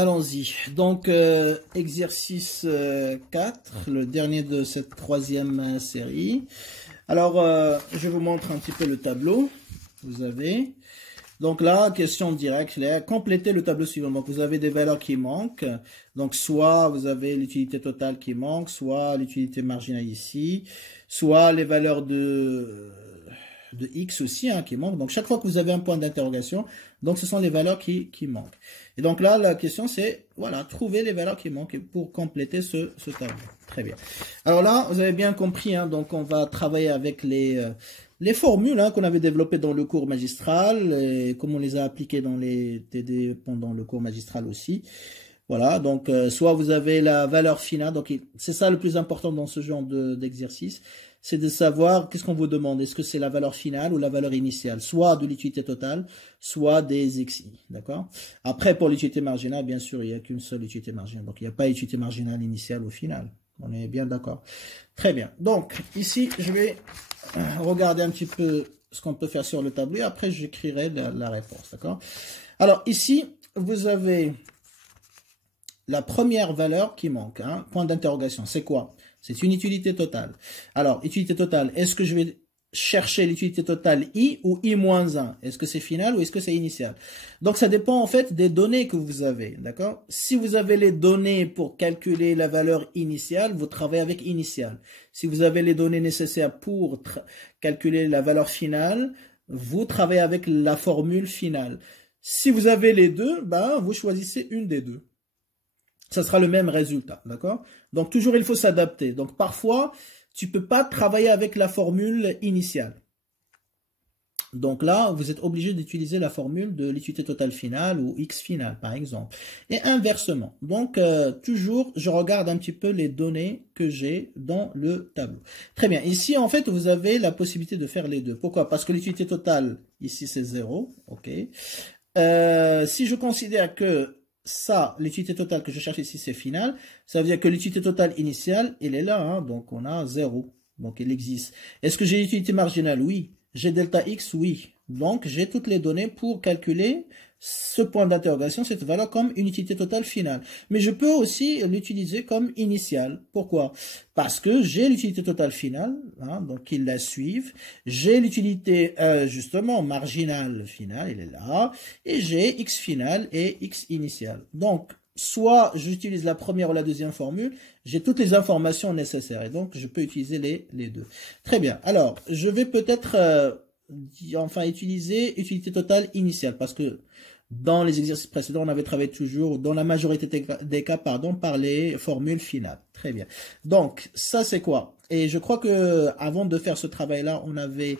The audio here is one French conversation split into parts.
Allons-y. Donc, exercice 4, le dernier de cette troisième série. Alors, je vous montre un petit peu le tableau. Vous avez... Donc là, question directe, là, complétez le tableau suivant. Donc, vous avez des valeurs qui manquent. Donc, soit vous avez l'utilité totale qui manque, soit l'utilité marginale ici, soit les valeurs de X aussi qui manquent. Donc, chaque fois que vous avez un point d'interrogation, donc ce sont les valeurs qui manquent. Et donc là, la question c'est, voilà, trouver les valeurs qui manquent pour compléter ce tableau. Très bien. Alors là, vous avez bien compris, donc on va travailler avec les formules qu'on avait développées dans le cours magistral, et comme on les a appliquées dans les TD pendant le cours magistral aussi. Voilà, donc soit vous avez la valeur finale, donc c'est ça le plus important dans ce genre d'exercice, c'est de savoir qu'est-ce qu'on vous demande, est-ce que c'est la valeur finale ou la valeur initiale, soit de l'utilité totale, soit des XI, d'accord? Après, pour l'utilité marginale, bien sûr, il n'y a qu'une seule utilité marginale, donc il n'y a pas d'utilité marginale initiale ou finale, on est bien d'accord. Très bien, donc ici, je vais regarder un petit peu ce qu'on peut faire sur le tableau, et après j'écrirai la réponse, d'accord? Alors ici, vous avez... la première valeur qui manque, point d'interrogation, c'est quoi? C'est une utilité totale. Alors, utilité totale, est-ce que je vais chercher l'utilité totale I ou I-1? Est-ce que c'est final ou est-ce que c'est initial? Donc, ça dépend en fait des données que vous avez, d'accord? Si vous avez les données pour calculer la valeur initiale, vous travaillez avec initial. Si vous avez les données nécessaires pour calculer la valeur finale, vous travaillez avec la formule finale. Si vous avez les deux, vous choisissez une des deux. Ça sera le même résultat, d'accord? Donc, toujours, il faut s'adapter. Donc, parfois, tu ne peux pas travailler avec la formule initiale. Donc là, vous êtes obligé d'utiliser la formule de l'utilité totale finale ou X finale, par exemple. Et inversement. Donc, toujours, je regarde un petit peu les données que j'ai dans le tableau. Très bien. Ici, en fait, vous avez la possibilité de faire les deux. Pourquoi? Parce que l'utilité totale, ici, c'est 0. OK. Si je considère que ça, l'utilité totale que je cherche ici, c'est finale. Ça veut dire que l'utilité totale initiale, elle est là. Donc, on a 0. Donc, elle existe. Est-ce que j'ai l'utilité marginale? Oui. J'ai delta X? Oui. Donc, j'ai toutes les données pour calculer ce point d'interrogation, cette valeur comme une utilité totale finale. Mais je peux aussi l'utiliser comme initiale. Pourquoi? Parce que j'ai l'utilité totale finale, donc ils la suivent. J'ai l'utilité justement marginale finale, elle est là. Et j'ai X finale et X initiale. Donc, soit j'utilise la première ou la deuxième formule, j'ai toutes les informations nécessaires. Et donc, je peux utiliser les deux. Très bien. Alors, je vais peut-être... utiliser utilité totale initiale, parce que dans les exercices précédents, on avait travaillé toujours, dans la majorité des cas, par les formules finales. Très bien. Donc, ça, c'est quoi? Et je crois que avant de faire ce travail-là, on avait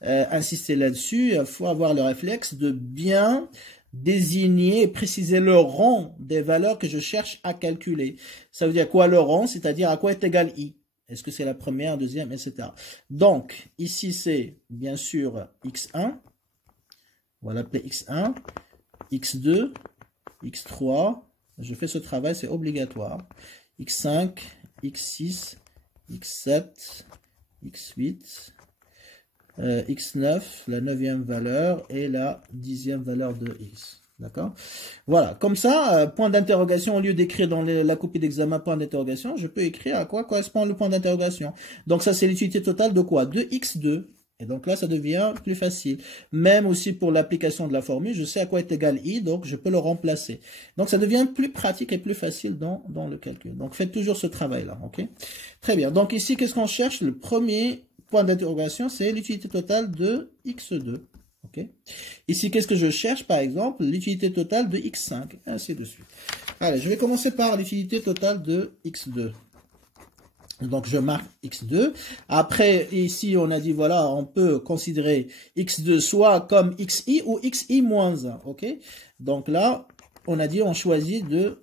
insisté là-dessus. Il faut avoir le réflexe de bien désigner et préciser le rang des valeurs que je cherche à calculer. Ça veut dire quoi le rang? C'est-à-dire à quoi est égal I? Est-ce que c'est la première, deuxième, etc. Donc, ici, c'est bien sûr X1. On va l'appeler X1, X2, X3. Je fais ce travail, c'est obligatoire. X5, X6, X7, X8, X9, la 9e valeur, et la 10e valeur de X. D'accord? Voilà, comme ça, point d'interrogation, au lieu d'écrire dans la copie d'examen point d'interrogation, je peux écrire à quoi correspond le point d'interrogation. Donc ça, c'est l'utilité totale de quoi? De X2. Et donc là, ça devient plus facile. Même aussi pour l'application de la formule, je sais à quoi est égal I, donc je peux le remplacer. Donc ça devient plus pratique et plus facile dans le calcul. Donc faites toujours ce travail-là, ok? Très bien. Donc ici, qu'est-ce qu'on cherche? Le premier point d'interrogation, c'est l'utilité totale de X2. Okay. Ici, qu'est-ce que je cherche, par exemple? L'utilité totale de X5, ainsi de suite. Allez, je vais commencer par l'utilité totale de X2. Donc, je marque X2. Après, ici, on a dit, voilà, on peut considérer X2 soit comme XI ou XI-1. OK? Donc là, on a dit, on choisit de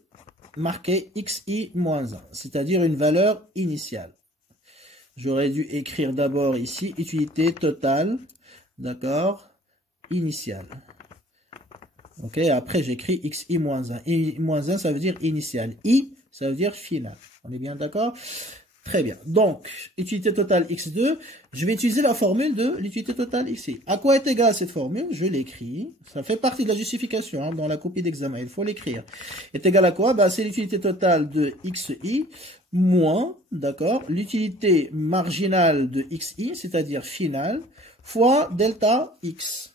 marquer XI-1, c'est-à-dire une valeur initiale. J'aurais dû écrire d'abord ici, utilité totale, d'accord? Initial. Ok, après j'écris XI-1. I-1, ça veut dire initial. I, ça veut dire final. On est bien d'accord? Très bien. Donc, utilité totale x2, je vais utiliser la formule de l'utilité totale xi. À quoi est égale cette formule? Je l'écris. Ça fait partie de la justification hein, dans la copie d'examen. Il faut l'écrire. Est égal à quoi? C'est l'utilité totale de xi moins, d'accord, l'utilité marginale de xi, c'est-à-dire finale, fois delta x.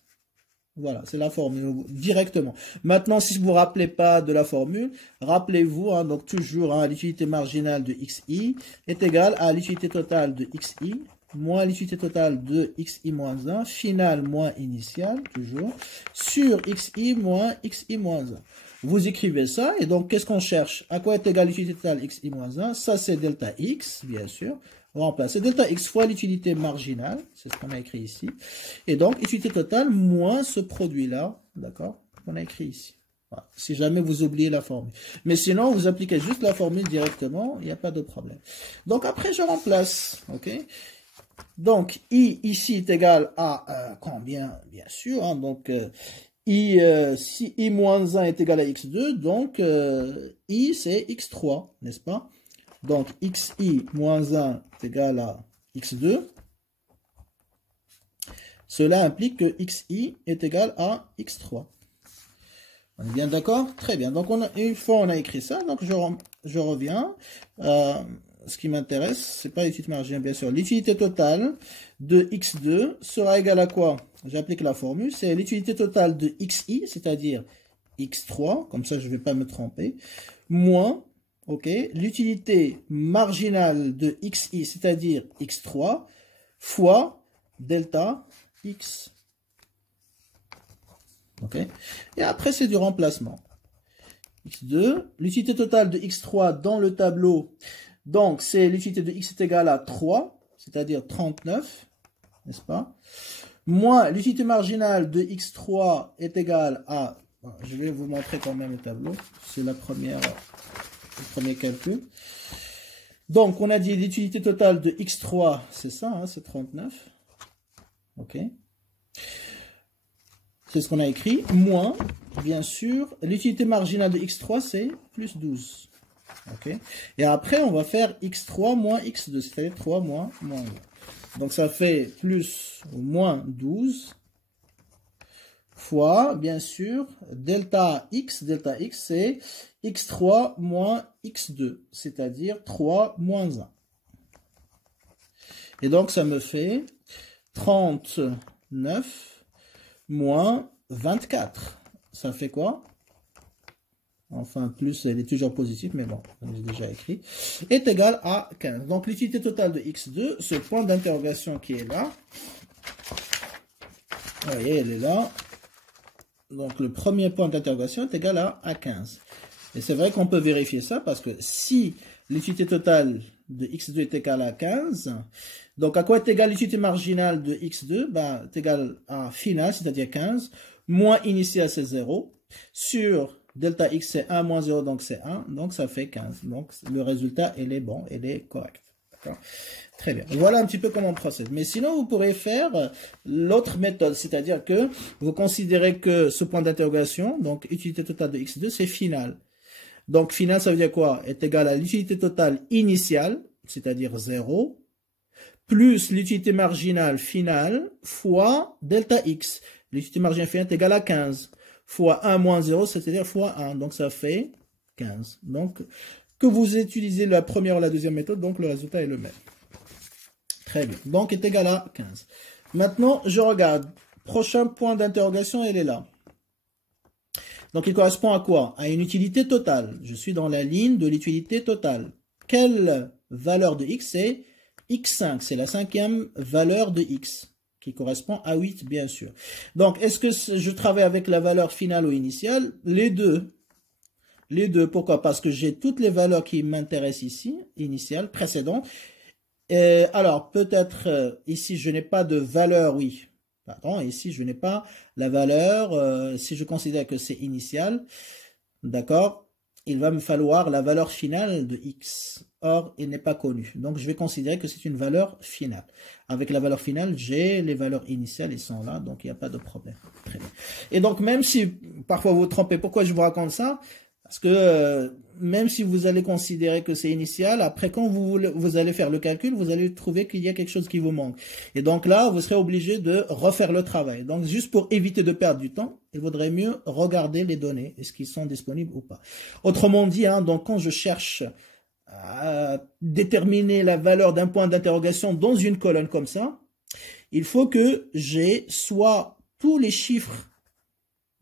Voilà, c'est la formule directement. Maintenant, si vous ne vous rappelez pas de la formule, rappelez-vous, hein, donc toujours, hein, l'utilité marginale de xi est égale à l'utilité totale de xi moins l'utilité totale de xi moins 1, finale moins initiale, toujours, sur xi moins 1. Vous écrivez ça, et donc qu'est-ce qu'on cherche? À quoi est égale l'utilité totale xi moins 1? Ça, c'est delta x, bien sûr. On remplace. C'est delta x fois l'utilité marginale, c'est ce qu'on a écrit ici. Et donc, utilité totale moins ce produit-là, d'accord, qu'on a écrit ici. Voilà. Si jamais vous oubliez la formule. Mais sinon, vous appliquez juste la formule directement, il n'y a pas de problème. Donc, après, je remplace, ok. Donc, i ici est égal à combien? Bien sûr, hein, donc, si i moins 1 est égal à x2, donc, i c'est x3, n'est-ce pas? Donc, xi moins 1 est égal à x2. Cela implique que xi est égal à x3. On est bien d'accord? Très bien. Donc, une fois on a écrit ça, donc je reviens. Ce qui m'intéresse, c'est pas l'utilité marginale, bien sûr. L'utilité totale de x2 sera égale à quoi? J'applique la formule. C'est l'utilité totale de xi, c'est-à-dire x3, comme ça je ne vais pas me tromper, moins... ok, l'utilité marginale de xi, c'est-à-dire x3, fois delta x. Ok, et après c'est du remplacement. x2, l'utilité totale de x3 dans le tableau, donc c'est l'utilité de x est égale à 3, c'est-à-dire 39, n'est-ce pas? Moins l'utilité marginale de x3 est égale à, je vais vous montrer quand même le tableau, c'est la première... le premier calcul. Donc, on a dit l'utilité totale de x3, c'est ça, hein, c'est 39. Ok. C'est ce qu'on a écrit. Moins, bien sûr, l'utilité marginale de x3, c'est plus 12. Ok. Et après, on va faire x3 moins x2, c'est-à-dire 3 moins 1. Donc, ça fait plus ou moins 12. Fois, bien sûr, delta x, c'est x3 moins x2, c'est-à-dire 3 moins 1. Et donc, ça me fait 39 moins 24. Ça fait quoi? Enfin, plus, elle est toujours positive, mais bon, j'ai déjà écrit. Est égal à 15. Donc, l'utilité totale de x2, ce point d'interrogation qui est là. Vous voyez, elle est là. Donc, le premier point d'interrogation est égal à 15. Et c'est vrai qu'on peut vérifier ça parce que si l'utilité totale de x2 est égale à 15, donc à quoi est égale l'utilité marginale de x2? Est égal à finale, c'est-à-dire 15, moins initiale, c'est 0, sur delta x, c'est 1 moins 0, donc c'est 1, donc ça fait 15. Donc, le résultat, il est bon, il est correct. D'accord? Très bien. Voilà un petit peu comment on procède. Mais sinon, vous pourrez faire l'autre méthode, c'est-à-dire que vous considérez que ce point d'interrogation, donc utilité totale de x2, c'est final. Donc, final, ça veut dire quoi? Est égal à l'utilité totale initiale, c'est-à-dire 0, plus l'utilité marginale finale fois delta x. L'utilité marginale finale est égale à 15, fois 1 moins 0, c'est-à-dire fois 1. Donc, ça fait 15. Donc, que vous utilisez la première ou la deuxième méthode, donc le résultat est le même. Très bien. Donc, est égal à 15. Maintenant, je regarde. Prochain point d'interrogation, elle est là. Donc, il correspond à quoi? À une utilité totale. Je suis dans la ligne de l'utilité totale. Quelle valeur de x? C'est x5. C'est la cinquième valeur de x, qui correspond à 8, bien sûr. Donc, est-ce que je travaille avec la valeur finale ou initiale? Les deux. Les deux. Pourquoi? Parce que j'ai toutes les valeurs qui m'intéressent ici, initiales, précédentes. Alors, peut-être ici, je n'ai pas de valeur, oui. Pardon, ici, je n'ai pas la valeur. Si je considère que c'est initial, d'accord, il va me falloir la valeur finale de x. Or, il n'est pas connu. Donc, je vais considérer que c'est une valeur finale. Avec la valeur finale, j'ai les valeurs initiales, ils sont là, donc il n'y a pas de problème. Très bien. Et donc, même si parfois vous vous trompez, pourquoi je vous raconte ça? Parce que même si vous allez considérer que c'est initial, après quand vous allez faire le calcul, vous allez trouver qu'il y a quelque chose qui vous manque. Et donc là, vous serez obligé de refaire le travail. Donc juste pour éviter de perdre du temps, il vaudrait mieux regarder les données, est-ce qu'ils sont disponibles ou pas. Autrement dit, hein, donc quand je cherche à déterminer la valeur d'un point d'interrogation dans une colonne comme ça, il faut que j'ai soit tous les chiffres,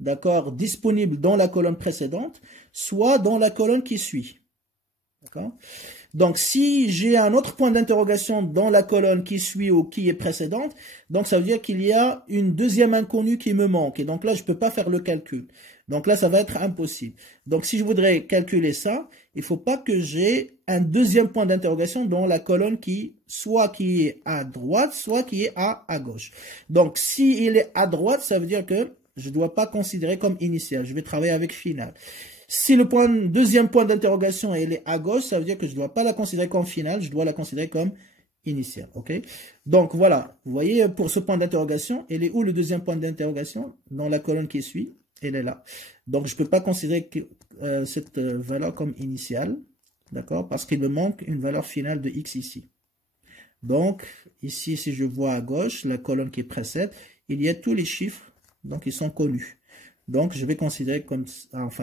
d'accord, disponibles dans la colonne précédente, soit dans la colonne qui suit. D'accord? Donc, si j'ai un autre point d'interrogation dans la colonne qui suit ou qui est précédente, donc ça veut dire qu'il y a une deuxième inconnue qui me manque. Et donc là, je ne peux pas faire le calcul. Donc là, ça va être impossible. Donc, si je voudrais calculer ça, il ne faut pas que j'ai un deuxième point d'interrogation dans la colonne soit qui est à droite, soit qui est à gauche. Donc, s'il est à droite, ça veut dire que je ne dois pas considérer comme initial. Je vais travailler avec final. Si le deuxième point d'interrogation est à gauche, ça veut dire que je ne dois pas la considérer comme finale, je dois la considérer comme initiale. Ok? Donc voilà, vous voyez, pour ce point d'interrogation, elle est où le deuxième point d'interrogation? Dans la colonne qui suit, elle est là. Donc je ne peux pas considérer cette valeur comme initiale, d'accord? Parce qu'il me manque une valeur finale de x ici. Donc ici, si je vois à gauche, la colonne qui précède, il y a tous les chiffres, donc ils sont connus. Donc, je vais considérer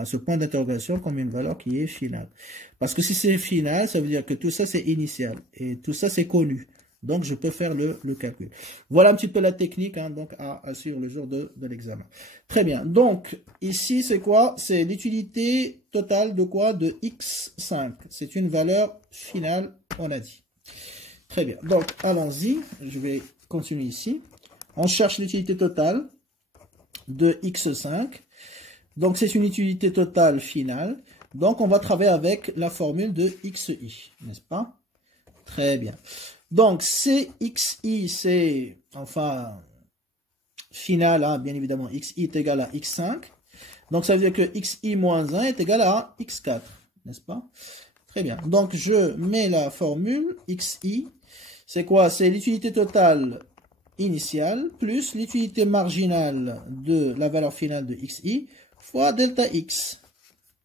ce point d'interrogation comme une valeur qui est finale. Parce que si c'est final, ça veut dire que tout ça, c'est initial. Et tout ça, c'est connu. Donc, je peux faire le calcul. Voilà un petit peu la technique hein, donc à suivre le jour de l'examen. Très bien. Donc, ici, c'est quoi? C'est l'utilité totale de quoi? De x5. C'est une valeur finale, on a dit. Très bien. Donc, allons-y. Je vais continuer ici. On cherche l'utilité totale de x5. Donc, c'est une utilité totale finale. Donc, on va travailler avec la formule de xi, n'est-ce pas? Très bien. Donc, cxi, c'est, enfin, final, hein, bien évidemment, xi est égal à x5. Donc, ça veut dire que xi moins 1 est égal à x4, n'est-ce pas? Très bien. Donc, je mets la formule xi. C'est quoi? C'est l'utilité totale initiale plus l'utilité marginale de la valeur finale de xi fois delta x,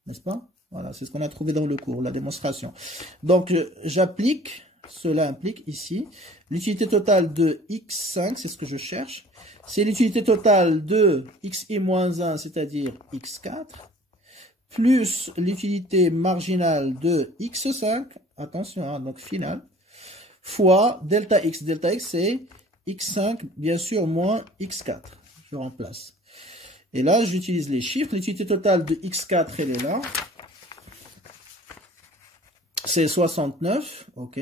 n'est-ce pas? Voilà, c'est ce qu'on a trouvé dans le cours, la démonstration. Donc, j'applique, cela implique ici, l'utilité totale de x5, c'est ce que je cherche, c'est l'utilité totale de xi moins 1, c'est-à-dire x4, plus l'utilité marginale de x5, attention, hein, donc finale, fois delta x. Delta x, c'est x5, bien sûr, moins x4. Je remplace. Et là, j'utilise les chiffres. L'utilité totale de x4, elle est là. C'est 69. OK.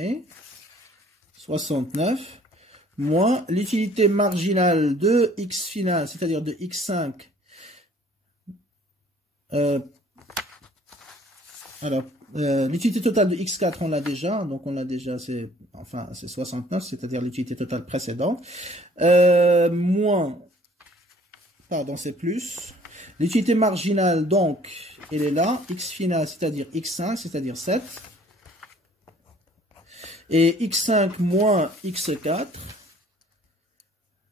69. Moins l'utilité marginale de x final, c'est-à-dire de x5. L'utilité totale de x4, on l'a déjà. Donc, on l'a déjà, c'est 69, c'est-à-dire l'utilité totale précédente. Moins, pardon, c'est plus. L'utilité marginale, donc, elle est là. X final, c'est-à-dire x5, c'est-à-dire 7. Et x5 moins x4,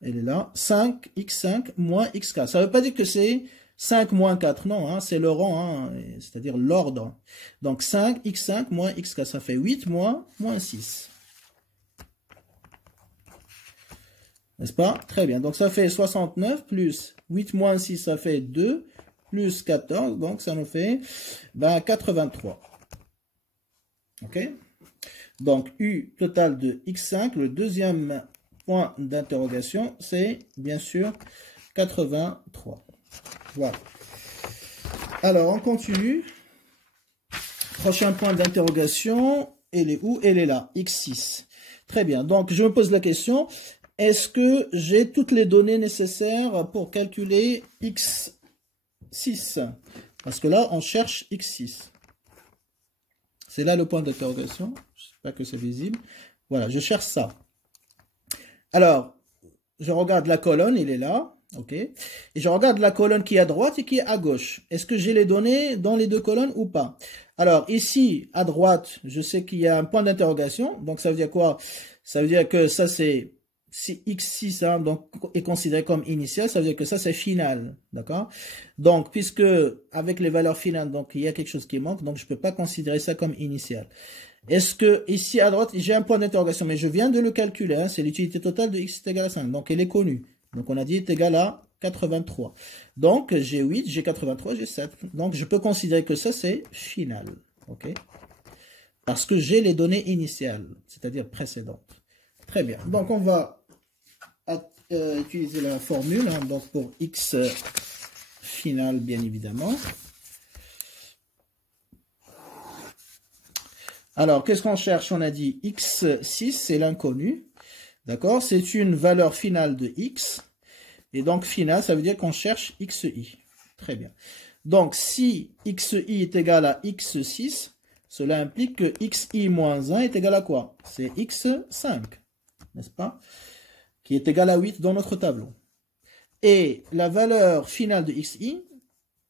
elle est là. 5, x5 moins x4. Ça ne veut pas dire que c'est 5 moins 4, non, hein, c'est le rang, hein, c'est-à-dire l'ordre. Donc 5, x5 moins x4, ça fait 8 moins 6. N'est-ce pas? Très bien. Donc ça fait 69 plus 8 moins 6, ça fait 2, plus 14, donc ça nous fait 83. OK? Donc U total de x5, le deuxième point d'interrogation, c'est bien sûr 83. Voilà. Alors, on continue. Prochain point d'interrogation, elle est où? Elle est là, x6. Très bien. Donc, je me pose la question, est-ce que j'ai toutes les données nécessaires pour calculer x6? Parce que là, on cherche x6. C'est là le point d'interrogation. Je ne sais pas que c'est visible. Voilà, je cherche ça. Alors, je regarde la colonne, il est là. OK. Et je regarde la colonne qui est à droite et qui est à gauche. Est-ce que j'ai les données dans les deux colonnes ou pas? Alors, ici, à droite, je sais qu'il y a un point d'interrogation. Donc, ça veut dire quoi? Ça veut dire que ça, c'est si x6 hein, donc, est considéré comme initial, ça veut dire que ça c'est final, d'accord? Donc, puisque avec les valeurs finales, donc il y a quelque chose qui manque, donc je ne peux pas considérer ça comme initial. Est-ce que ici à droite, j'ai un point d'interrogation, mais je viens de le calculer, hein, c'est l'utilité totale de x est égal à 5, donc elle est connue. Donc on a dit est égal à 83. Donc j'ai 8, j'ai 83, j'ai 7. Donc je peux considérer que ça c'est final, ok? Parce que j'ai les données initiales, c'est-à-dire précédentes. Très bien, donc on va utiliser la formule, hein, donc pour x final bien évidemment. Alors, qu'est-ce qu'on cherche? On a dit x6, c'est l'inconnu. D'accord? C'est une valeur finale de x. Et donc, finale, ça veut dire qu'on cherche xi. Très bien. Donc, si xi est égal à x6, cela implique que xi moins 1 est égal à quoi? C'est x5, n'est-ce pas? Qui est égal à 8 dans notre tableau. Et la valeur finale de xi,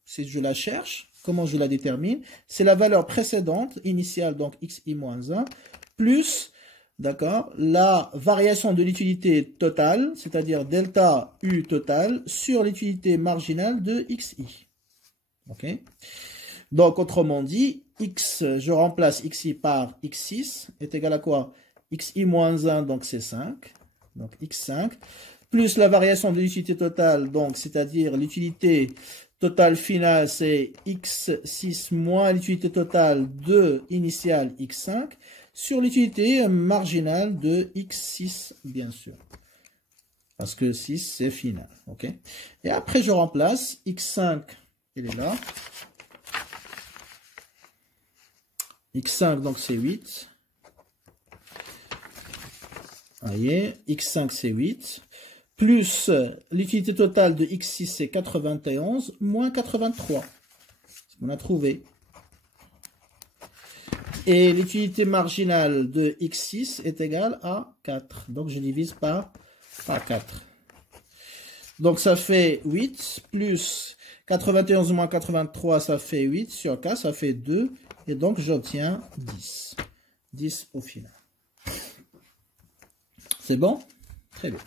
si je la cherche, comment je la détermine? C'est la valeur précédente, initiale, donc xi moins 1, plus, d'accord, la variation de l'utilité totale, c'est-à-dire delta u total, sur l'utilité marginale de xi. Ok? Donc, autrement dit, je remplace xi par x6, est égal à quoi? Xi moins 1, donc c'est 5, donc x5, plus la variation de l'utilité totale, donc c'est-à-dire l'utilité totale finale, c'est x6 moins l'utilité totale de initiale x5, sur l'utilité marginale de x6, bien sûr. Parce que 6, c'est final. Ok. Et après, je remplace x5, il est là. x5, donc c'est 8. Voyez, x5, c'est 8. Plus l'utilité totale de x6, c'est 91, moins 83. C'est ce qu'on a trouvé. Et l'utilité marginale de x6 est égale à 4. Donc, je divise par 4. Donc, ça fait 8, plus 91 moins 83, ça fait 8. Sur 4, ça fait 2. Et donc, j'obtiens 10. 10 au final. C'est bon? Très bien.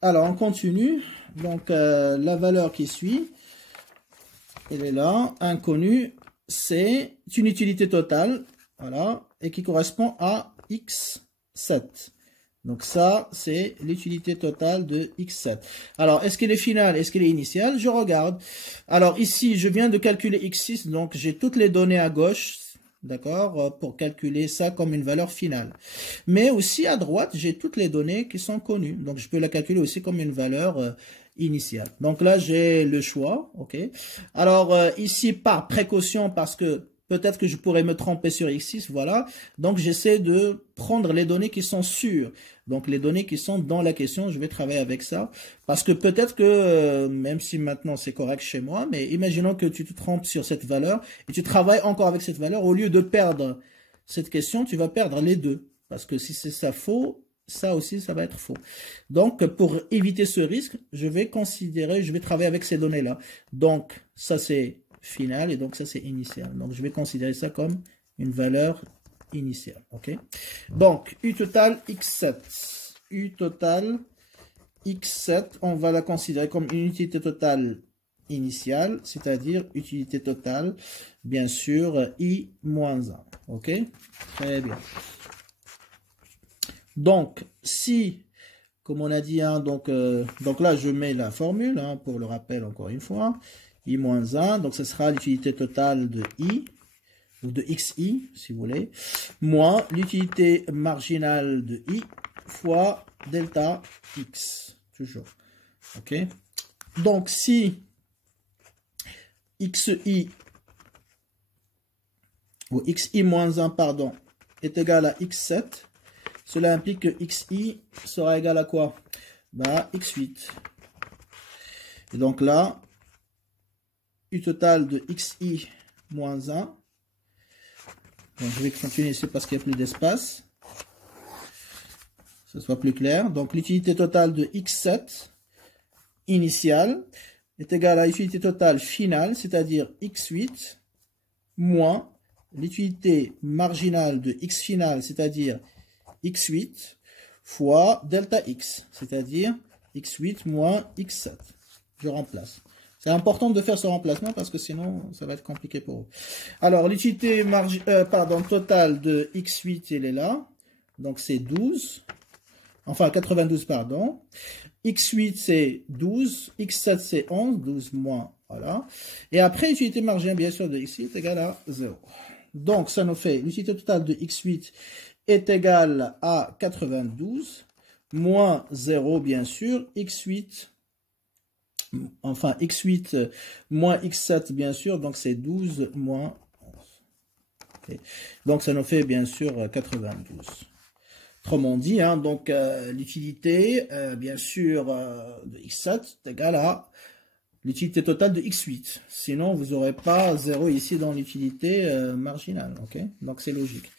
Alors, on continue. Donc, la valeur qui suit, elle est là. Inconnue, c'est une utilité totale. Voilà. Et qui correspond à x7. Donc, ça, c'est l'utilité totale de x7. Alors, est-ce qu'elle est finale? Est-ce qu'elle est initiale? Je regarde. Alors, ici, je viens de calculer x6. Donc, j'ai toutes les données à gauche. D'accord, pour calculer ça comme une valeur finale. Mais aussi à droite, j'ai toutes les données qui sont connues. Donc, je peux la calculer aussi comme une valeur initiale. Donc là, j'ai le choix. Ok. Alors, ici, par précaution, parce que peut-être que je pourrais me tromper sur x6, voilà. Donc, j'essaie de prendre les données qui sont sûres. Donc, les données qui sont dans la question, je vais travailler avec ça. Parce que peut-être que, même si maintenant c'est correct chez moi, mais imaginons que tu te trompes sur cette valeur et tu travailles encore avec cette valeur. Au lieu de perdre cette question, tu vas perdre les deux. Parce que si c'est ça faux, ça aussi, ça va être faux. Donc, pour éviter ce risque, je vais travailler avec ces données-là. Donc, ça c'est final et donc ça c'est initial. Donc, je vais considérer ça comme une valeur initiale. Ok. Donc, U total x7. U total x7, on va la considérer comme une utilité totale initiale, c'est-à-dire utilité totale, bien sûr, i moins 1. Ok. Très bien. Donc, si, comme on a dit, hein, donc là, je mets la formule, hein, pour le rappel encore une fois, i moins 1, donc ce sera l'utilité totale de i, ou de xi, si vous voulez, moins l'utilité marginale de i fois delta x, toujours. Ok. Donc, si xi, ou xi moins 1, pardon, est égal à x7, cela implique que xi sera égal à quoi? Bah, x8. Et donc là, u total de xi moins 1. Donc je vais continuer ici parce qu'il n'y a plus d'espace. Que ce soit plus clair. Donc l'utilité totale de x7 initiale est égale à l'utilité totale finale, c'est-à-dire x8, moins l'utilité marginale de x finale, c'est-à-dire x8, fois delta x, c'est-à-dire x8 moins x7. Je remplace. C'est important de faire ce remplacement parce que sinon, ça va être compliqué pour vous. Alors, l'utilité totale de x8, elle est là. Donc, c'est 12. Enfin, 92, pardon. x8, c'est 12. x7, c'est 11. 12 moins, voilà. Et après, l'utilité marginale, bien sûr, de x8 est égale à 0. Donc, ça nous fait l'utilité totale de x8 est égale à 92 moins 0, bien sûr, x8, enfin x8 moins x7, bien sûr, donc c'est 12 moins 11. Okay. Donc, ça nous fait, bien sûr, 92. Autrement dit, hein, donc l'utilité, bien sûr, de x7 est égale à l'utilité totale de x8. Sinon, vous n'aurez pas 0 ici dans l'utilité marginale. Okay, donc, c'est logique.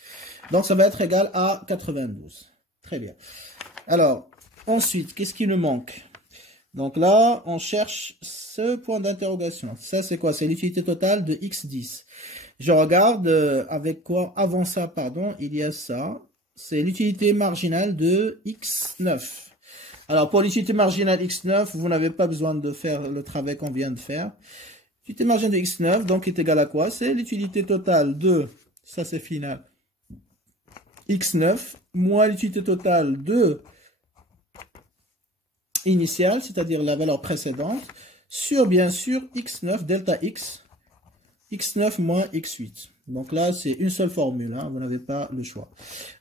Donc, ça va être égal à 92. Très bien. Alors, ensuite, qu'est-ce qui nous manque? Donc là, on cherche ce point d'interrogation. Ça, c'est quoi? C'est l'utilité totale de x10. Je regarde avec quoi, avant ça, pardon, il y a ça. C'est l'utilité marginale de x9. Alors, pour l'utilité marginale x9, vous n'avez pas besoin de faire le travail qu'on vient de faire. L'utilité marginale de x9, donc, est égale à quoi? C'est l'utilité totale de, ça c'est final, x9, moins l'utilité totale de initiale, c'est-à-dire la valeur précédente, sur, bien sûr, x9, delta x, x9 moins x8. Donc là, c'est une seule formule, hein, vous n'avez pas le choix.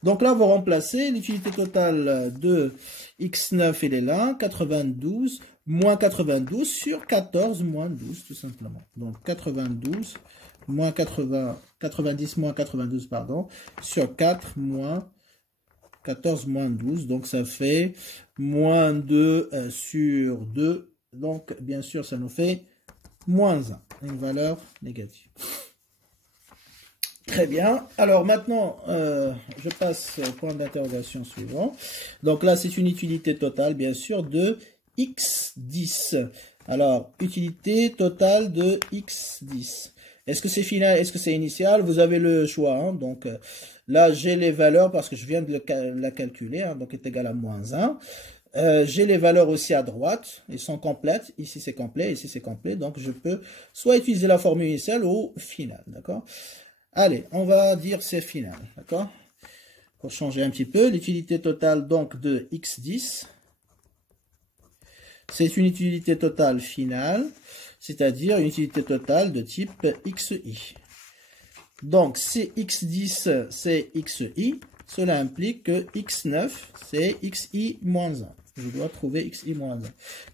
Donc là, vous remplacez l'utilité totale de x9, elle est là, 92, moins 92 sur 14 moins 12, tout simplement. Donc 92, moins 90 moins 92, pardon, sur 4 moins 14 moins 12, donc ça fait moins 2 sur 2, donc bien sûr, ça nous fait moins 1, une valeur négative. Très bien. Alors maintenant, je passe au point d'interrogation suivant. Donc là, c'est une utilité totale, bien sûr, de x10. Alors, utilité totale de x10. Est-ce que c'est final, est-ce que c'est initial? Vous avez le choix. Hein. Donc là, j'ai les valeurs parce que je viens de la calculer. Hein, donc, est égal à moins 1. J'ai les valeurs aussi à droite, elles sont complètes, ici c'est complet, ici c'est complet, donc je peux soit utiliser la formule initiale ou finale, d'accord? Allez, on va dire c'est final, d'accord? Pour changer un petit peu, l'utilité totale donc de x10, c'est une utilité totale finale, c'est-à-dire une utilité totale de type xi. Donc, si x10 c'est xi, cela implique que x9 c'est xi moins 1. Je dois trouver xi moins 1.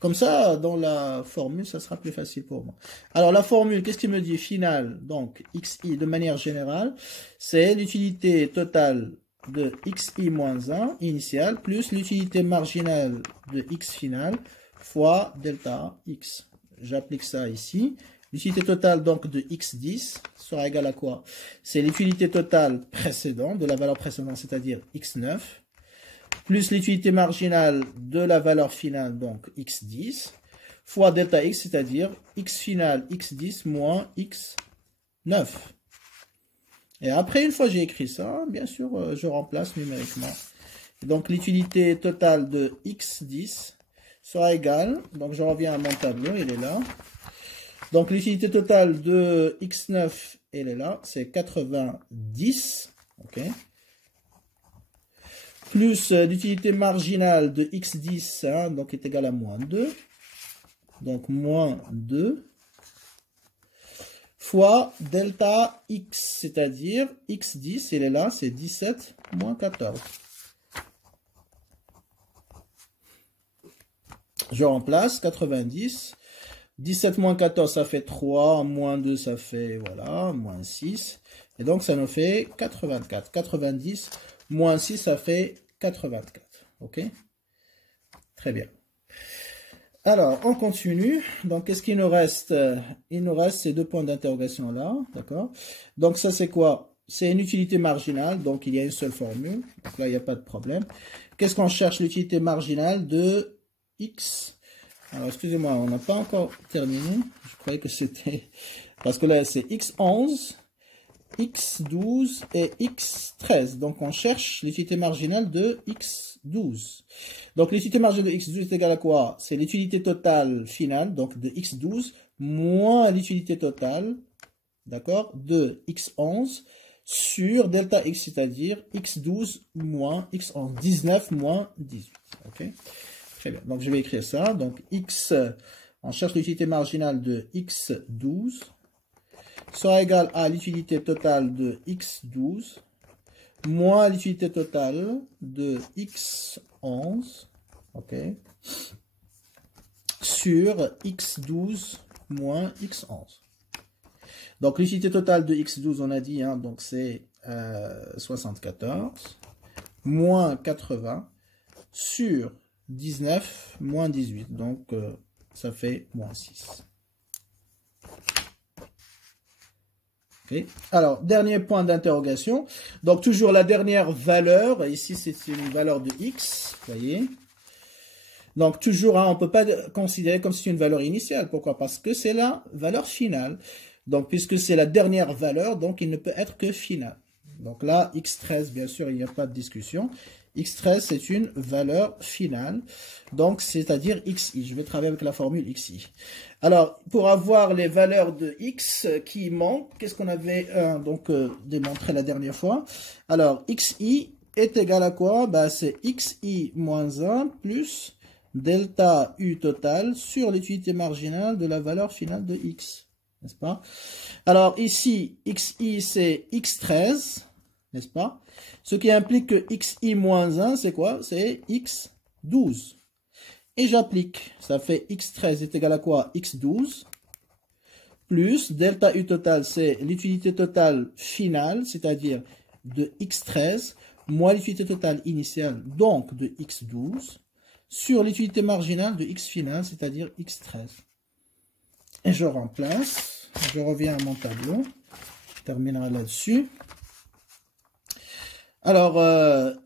Comme ça, dans la formule, ça sera plus facile pour moi. Alors, la formule, qu'est-ce qu'il me dit? Finale, donc xi de manière générale, c'est l'utilité totale de xi moins 1 initiale plus l'utilité marginale de x finale fois delta x. J'applique ça ici. L'utilité totale donc de x10 sera égale à quoi? C'est l'utilité totale précédente, de la valeur précédente, c'est-à-dire x9, plus l'utilité marginale de la valeur finale, donc x10, fois delta x, c'est-à-dire x finale x10 moins x9. Et après, une fois que j'ai écrit ça, bien sûr, je remplace numériquement. Et donc, l'utilité totale de x10 sera égale, donc je reviens à mon tableau, il est là. Donc, l'utilité totale de x9, elle est là, c'est 90, ok. Plus l'utilité marginale de x10, hein, donc est égale à moins 2. Donc, moins 2. Fois delta x, c'est-à-dire x10, elle est là, c'est 17 moins 14. Je remplace 90. 17 moins 14, ça fait 3. Moins 2, ça fait, voilà, moins 6. Et donc, ça nous fait 84. 90 moins 6, ça fait 84. OK? Très bien. Alors, on continue. Donc, qu'est-ce qu'il nous reste? Il nous reste ces deux points d'interrogation là. D'accord? Donc, ça, c'est quoi? C'est une utilité marginale. Donc, il y a une seule formule. Donc là, il n'y a pas de problème. Qu'est-ce qu'on cherche? L'utilité marginale de x. Alors, excusez-moi, on n'a pas encore terminé. Je croyais que c'était... Parce que là, c'est x11 x12 et x13. Donc, on cherche l'utilité marginale de x12. Donc, l'utilité marginale de x12 est égale à quoi? C'est l'utilité totale finale, donc de x12, moins l'utilité totale, d'accord, de x11 sur delta x, c'est-à-dire x12 moins x11, 19 moins 18. Ok, très bien. Donc, je vais écrire ça. Donc, on cherche l'utilité marginale de x12 sera égal à l'utilité totale de x12 moins l'utilité totale de x11, ok, sur x12 moins x11. Donc l'utilité totale de x12, on a dit, hein, donc c'est 74 moins 80 sur 19 moins 18. Donc ça fait moins 6. Okay. Alors, dernier point d'interrogation. Donc, toujours la dernière valeur. Ici, c'est une valeur de x. Vous voyez. Donc, toujours, hein, on ne peut pas considérer comme si c'est une valeur initiale. Pourquoi? Parce que c'est la valeur finale. Donc, puisque c'est la dernière valeur, donc il ne peut être que finale. Donc là, x13, bien sûr, il n'y a pas de discussion. x13, c'est une valeur finale. Donc, c'est-à-dire xi. Je vais travailler avec la formule xi. Alors, pour avoir les valeurs de x qui manquent, qu'est-ce qu'on avait démontré la dernière fois? Alors, xi est égal à quoi? Bah, c'est xi moins 1 plus delta u total sur l'utilité marginale de la valeur finale de x. N'est-ce pas? Alors, ici, xi, c'est x13, n'est-ce pas? Ce qui implique que xi moins 1, c'est quoi? C'est x12. Et j'applique, ça fait x13 est égal à quoi? x12, plus delta u total, c'est l'utilité totale finale, c'est-à-dire de x13, moins l'utilité totale initiale, donc de x12, sur l'utilité marginale de x finale, c'est-à-dire x13. Et je remplace, je reviens à mon tableau, je terminerai là-dessus. Alors,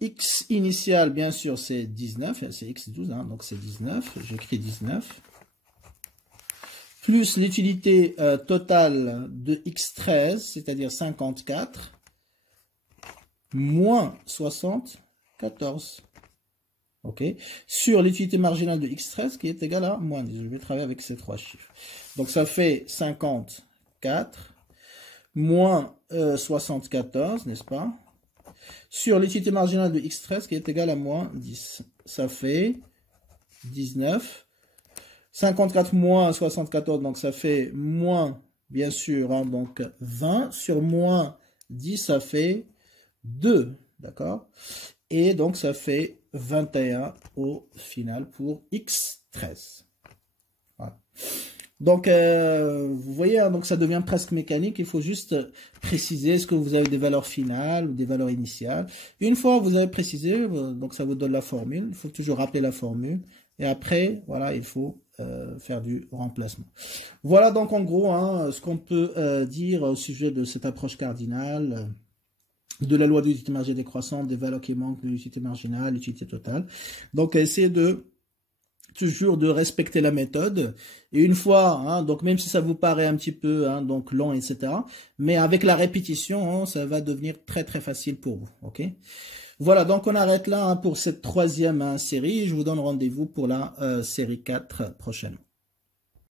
x initial, bien sûr, c'est 19, c'est x12, hein, donc c'est 19, j'écris 19. Plus l'utilité totale de x13, c'est-à-dire 54, moins 74. Ok, sur l'utilité marginale de x13 qui est égale à moins 10. Je vais travailler avec ces trois chiffres. Donc ça fait 54 moins 74, n'est-ce pas? Sur l'utilité marginale de x13 qui est égale à moins 10. Ça fait 19. 54 moins 74, donc ça fait moins, bien sûr, hein, donc 20. Sur moins 10, ça fait 2, d'accord? Et donc ça fait 21 au final pour x13. Voilà. Donc, vous voyez, hein, donc ça devient presque mécanique. Il faut juste préciser est-ce que vous avez des valeurs finales ou des valeurs initiales. Une fois vous avez précisé, donc ça vous donne la formule. Il faut toujours rappeler la formule. Et après, voilà, il faut faire du remplacement. Voilà donc en gros hein, ce qu'on peut dire au sujet de cette approche cardinale. De la loi de l'utilité marginale décroissante, des valeurs qui manquent de l'utilité marginale, l'utilité totale. Donc, essayez de toujours de respecter la méthode. Et une fois, hein, donc même si ça vous paraît un petit peu hein, donc long, etc. Mais avec la répétition, hein, ça va devenir très très facile pour vous. Ok. Voilà, donc on arrête là hein, pour cette troisième hein, série. Je vous donne rendez-vous pour la série 4 prochainement.